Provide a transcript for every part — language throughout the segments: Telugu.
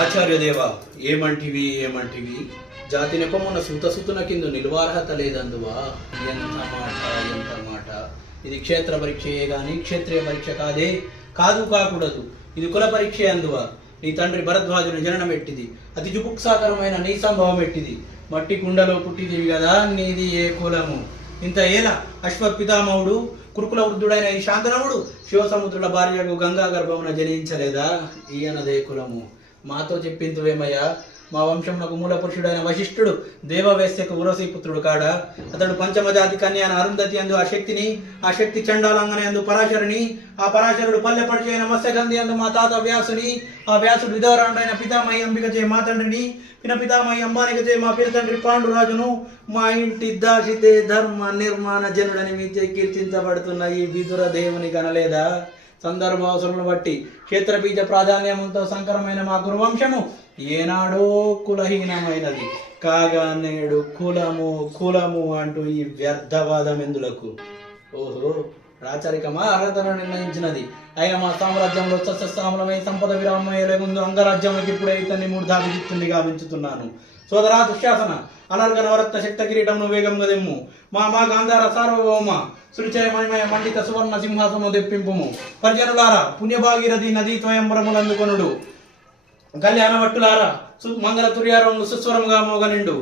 ఆచార్యదేవ ఏమంటివి ఏమంటివి జాతి నెపమున సుతసుతున కింద నిల్వార్హత లేదందువా. ఎంత మాట. ఇది క్షేత్ర పరీక్షయే గాని క్షేత్రీయ పరీక్ష కాదు కాకూడదు. ఇది కుల పరీక్ష అందువా. నీ తండ్రి భరద్వాజుని జననం ఎట్టిది, అతి జుగుప్సాకరమైన నీ సంభవం ఎట్టిది. మట్టి కుండలో పుట్టిదివి కదా, నీది ఏ కులము. ఇంత ఏల అశ్వపితామహుడు కురుకుల వృద్ధుడైన ఈ శాంతనవుడు శివసముద్రుల భార్యకు గంగా గర్భమున జనించలేదా, ఈయనదే కులము. మాతో చెప్పింతువేమయ్యా. మా వంశమునకు మూల పురుషుడైన వశిష్ఠుడు దేవవేశ్యకు ఉరసి పుత్రుడు కాడా. అతడు పంచమజాతి కన్యాన అరుంధతి అందు ఆ శక్తి చండాలంగని అందు పరాశరుని, ఆ పరాశరుడు పల్లెపడిచి అయిన మత్స్యగంధి అందు మా తాత వ్యాసుని, ఆ వ్యాసుడు విధవరాండైన పితామహి అంబికచే మా తండ్రిని, పితామహి అంబానికచే మా తండ్రి పాండురాజును, మా ఇంటి దాసితే ధర్మ నిర్మాణ జనుడని మీచే కీర్తించబడుతున్న ఈ విదుర దేవుని కనలేదా. సందర్భావసరములను బట్టి క్షేత్రబీజ ప్రాధాన్యముతో సంకరమైన మా గురువంశము ఏనాడో కులహీనమైనది కాగా నేడు కులము అంటూ ఈ వ్యర్థవాదం ఎందులకు. ఓహో, రాచరికమా అర్హతను నిర్ణయించినది. అయిన మా సామ్రాజ్యంలో సస్యశ్యామలమై సంపద విరామయ్యే ముందు అంగరాజ్యంలోకి ఇప్పుడే ఇతన్ని మూర్ధాభిజిత్తుని గావించుతున్నాను. సోదరా దుశ్శాసన, అనర్గ నవరత్న శక్త కిరీటంను వేగంగా దెమ్ము. మా గాంధార సార్వభౌమ సురిచయమయ మండిత సువర్ణ సింహాసము తెప్పింపుము. పరిజనులారా, పుణ్యభాగీరథి నదీ త్వయంబరములందుకొనుడు. కళ్యాణవట్టులారా, మంగళ తుర్యారములు సుస్వరముగా మోగనిండు.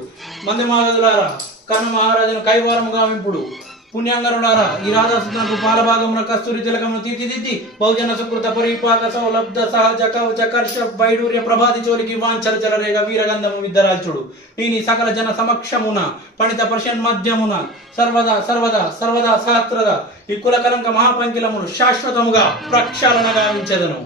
మందిమాగదులారా, కర్ణ మహారాజును కైవారముగా వింపుడు. పుణ్యాంగరులారా, ఈ రాధాసుకు పాలభాగమున కస్తూరి తిలకమును తీర్చిదిద్ది బహుజన సుకృత పరిపాక సౌలబ్ధ సహజ కవచ కర్ష వైడూర్య ప్రభాతి చోలికి వాంఛల చలరేగ వీరగంధము విద్దరాల్చుడు. నేను సకల జన సమక్షమున పణిత పర్షన్ మధ్యమున సర్వదా సహస్రద ఈ కుల కలంక మహాపంకిలమును శాశ్వతముగా ప్రక్షాళన గావించెదను.